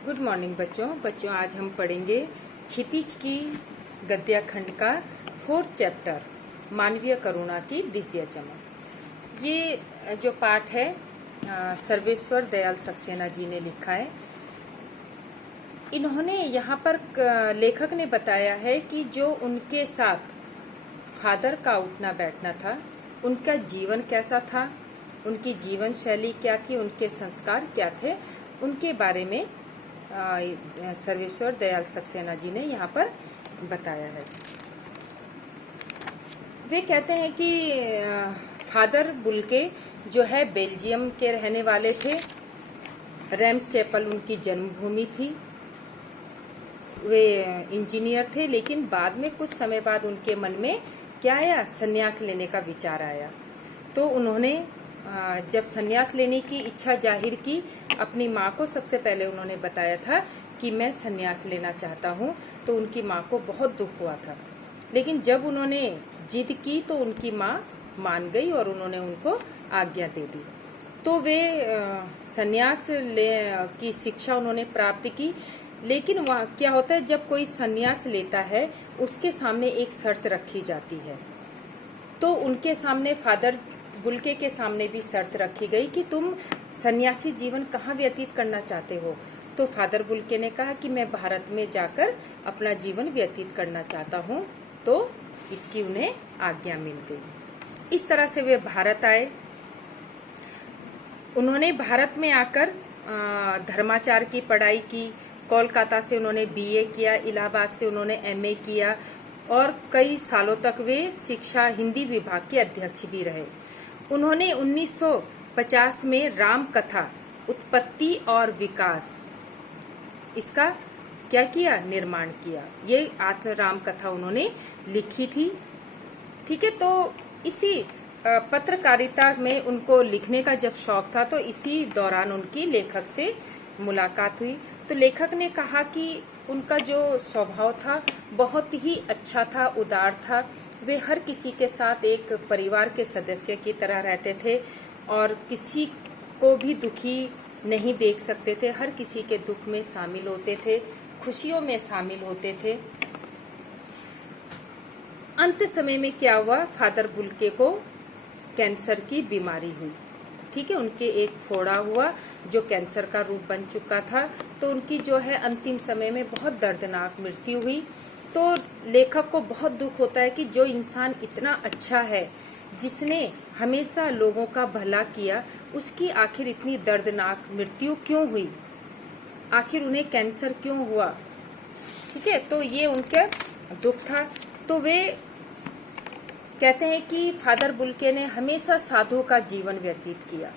Good morning बच्चों आज हम पढ़ेंगे क्षितिज की गद्य खंड का 4th चैप्टर मानवीय करुणा की दिव्य चमक। ये जो पाठ है सर्वेश्वर दयाल सक्सेना जी ने लिखा है। इन्होंने यहाँ पर लेखक ने बताया है कि जो उनके साथ फादर का उठना बैठना था, उनका जीवन कैसा था, उनकी जीवन शैली क्या थी, उनके संस्कार क्या थे, उनके बारे में सर्वेश्वर दयाल सक्सेना जी ने यहाँ पर बताया है। वे कहते हैं कि फादर बुल्के जो है बेल्जियम के रहने वाले थे। रेम्स चैपल उनकी जन्मभूमि थी। वे इंजीनियर थे, लेकिन बाद में कुछ समय बाद उनके मन में क्या आया, संन्यास लेने का विचार आया। तो उन्होंने जब संन्यास लेने की इच्छा जाहिर की, अपनी माँ को सबसे पहले उन्होंने बताया था कि मैं संन्यास लेना चाहता हूँ। तो उनकी माँ को बहुत दुख हुआ था, लेकिन जब उन्होंने जिद की तो उनकी माँ मान गई और उन्होंने उनको आज्ञा दे दी। तो वे संन्यास की शिक्षा उन्होंने प्राप्त की। लेकिन वहाँ क्या होता है, जब कोई संन्यास लेता है उसके सामने एक शर्त रखी जाती है। तो उनके सामने फादर बुल्के के सामने भी शर्त रखी गई कि तुम सन्यासी जीवन कहाँ व्यतीत करना चाहते हो। तो फादर बुल्के ने कहा कि मैं भारत में जाकर अपना जीवन व्यतीत करना चाहता हूँ। तो इसकी उन्हें आज्ञा मिल गई। इस तरह से वे भारत आए। उन्होंने भारत में आकर धर्माचार की पढ़ाई की। कोलकाता से उन्होंने बीए किया, इलाहाबाद से उन्होंने एमए किया और कई सालों तक वे शिक्षा हिंदी विभाग के अध्यक्ष भी रहे। उन्होंने 1950 में राम कथा उत्पत्ति और विकास इसका क्या किया, निर्माण किया। ये आत्म राम कथा उन्होंने लिखी थी। ठीक है, तो इसी पत्रकारिता में उनको लिखने का जब शौक था, तो इसी दौरान उनकी लेखक से मुलाकात हुई। तो लेखक ने कहा कि उनका जो स्वभाव था बहुत ही अच्छा था, उदार था। वे हर किसी के साथ एक परिवार के सदस्य की तरह रहते थे और किसी को भी दुखी नहीं देख सकते थे। हर किसी के दुख में शामिल होते थे, खुशियों में शामिल होते थे। अंत समय में क्या हुआ, फादर बुल्के को कैंसर की बीमारी हुई। ठीक है, उनके एक फोड़ा हुआ जो कैंसर का रूप बन चुका था। तो उनकी जो है अंतिम समय में बहुत दर्दनाक मृत्यु हुई। तो लेखक को बहुत दुख होता है कि जो इंसान इतना अच्छा है, जिसने हमेशा लोगों का भला किया, उसकी आखिर इतनी दर्दनाक मृत्यु क्यों हुई, आखिर उन्हें कैंसर क्यों हुआ। ठीक है, तो ये उनका दुख था। तो वे कहते हैं कि फादर बुल्के ने हमेशा साधु का जीवन व्यतीत किया।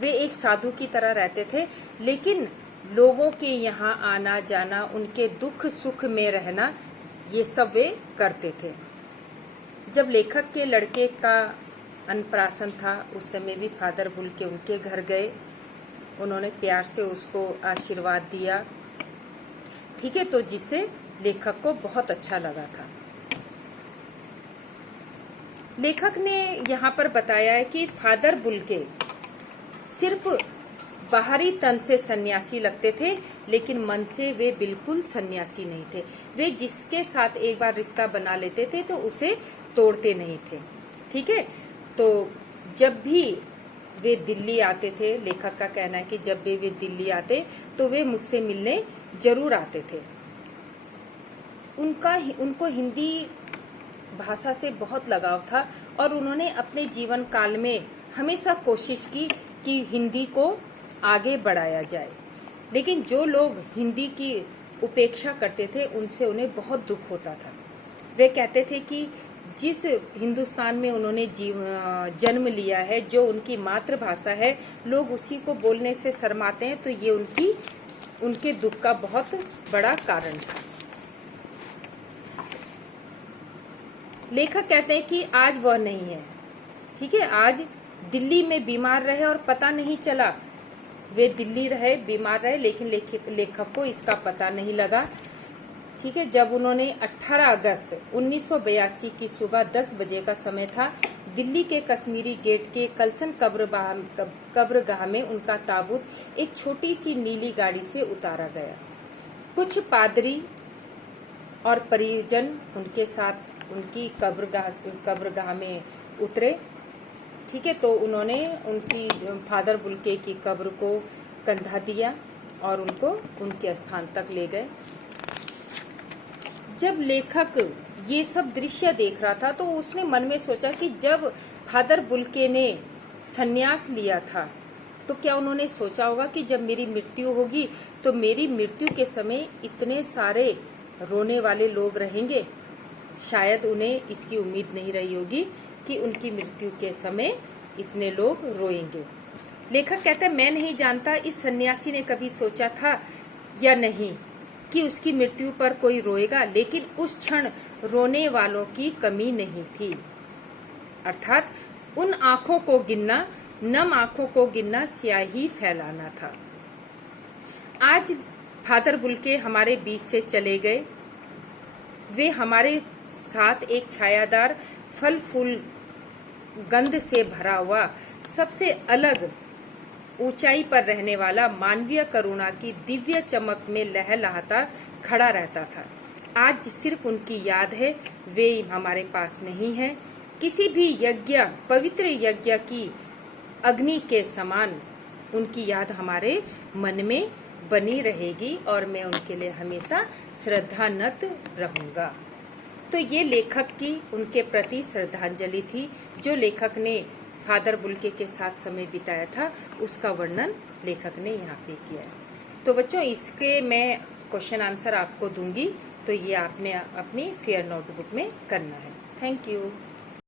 वे एक साधु की तरह रहते थे, लेकिन लोगों के यहाँ आना जाना, उनके दुख सुख में रहना, ये सब वे करते थे। जब लेखक के लड़के का अन्नप्राशन था, उस समय भी फादर बुल्के उनके घर गए। उन्होंने प्यार से उसको आशीर्वाद दिया। ठीक है, तो जिससे लेखक को बहुत अच्छा लगा था। लेखक ने यहाँ पर बताया है कि फादर बुल्के सिर्फ बाहरी तन से सन्यासी लगते थे, लेकिन मन से वे बिल्कुल सन्यासी नहीं थे। वे जिसके साथ एक बार रिश्ता बना लेते थे तो उसे तोड़ते नहीं थे। ठीक है, तो जब भी वे दिल्ली आते थे, लेखक का कहना है कि जब भी वे दिल्ली आते तो वे मुझसे मिलने जरूर आते थे। उनको हिंदी भाषा से बहुत लगाव था और उन्होंने अपने जीवन काल में हमेशा कोशिश की कि हिंदी को आगे बढ़ाया जाए। लेकिन जो लोग हिंदी की उपेक्षा करते थे, उनसे उन्हें बहुत दुख होता था। वे कहते थे कि जिस हिंदुस्तान में उन्होंने जन्म लिया है, जो उनकी मातृभाषा है, लोग उसी को बोलने से शर्माते हैं। तो ये उनके दुख का बहुत बड़ा कारण था। लेखक कहते हैं कि आज वह नहीं है। ठीक है, आज दिल्ली में बीमार रहे और पता नहीं चला। वे दिल्ली रहे, बीमार रहे, लेकिन लेखक को इसका पता नहीं लगा। ठीक है, जब उन्होंने 18 अगस्त 1982 की सुबह 10 बजे का समय था, दिल्ली के कश्मीरी गेट के कलसन कब्रगाह में उनका ताबूत एक छोटी सी नीली गाड़ी से उतारा गया। कुछ पादरी और परिजन उनके साथ उनकी कब्रगाह में उतरे। ठीक है, तो उन्होंने उनकी फादर बुल्के की कब्र को कंधा दिया और उनको उनके स्थान तक ले गए। जब लेखक ये सब दृश्य देख रहा था तो उसने मन में सोचा कि जब फादर बुल्के ने संन्यास लिया था तो क्या उन्होंने सोचा होगा कि जब मेरी मृत्यु होगी तो मेरी मृत्यु के समय इतने सारे रोने वाले लोग रहेंगे। शायद उन्हें इसकी उम्मीद नहीं रही होगी कि उनकी मृत्यु के समय इतने लोग रोएंगे। लेखक कहते हैं, मैं नहीं जानता इस सन्यासी ने कभी सोचा था या नहीं कि उसकी मृत्यु पर कोई रोएगा, लेकिन उस क्षण रोने वालों की कमी नहीं थी। अर्थात उन आंखों को गिनना, नम आंखों को गिनना स्याही फैलाना था। आज फादर बुल्के हमारे बीच से चले गए। वे हमारे साथ एक छायादार, फल फूल गंध से भरा हुआ, सबसे अलग ऊंचाई पर रहने वाला, मानवीय करुणा की दिव्य चमक में लहलहाता खड़ा रहता था। आज सिर्फ उनकी याद है, वे हमारे पास नहीं है। किसी भी यज्ञ, पवित्र यज्ञ की अग्नि के समान उनकी याद हमारे मन में बनी रहेगी और मैं उनके लिए हमेशा श्रद्धानत रहूंगा। तो ये लेखक की उनके प्रति श्रद्धांजलि थी। जो लेखक ने फादर बुल्के के साथ समय बिताया था उसका वर्णन लेखक ने यहाँ पे किया है। तो बच्चों, इसके मैं क्वेश्चन आंसर आपको दूंगी, तो ये आपने अपनी फेयर नोटबुक में करना है। Thank you.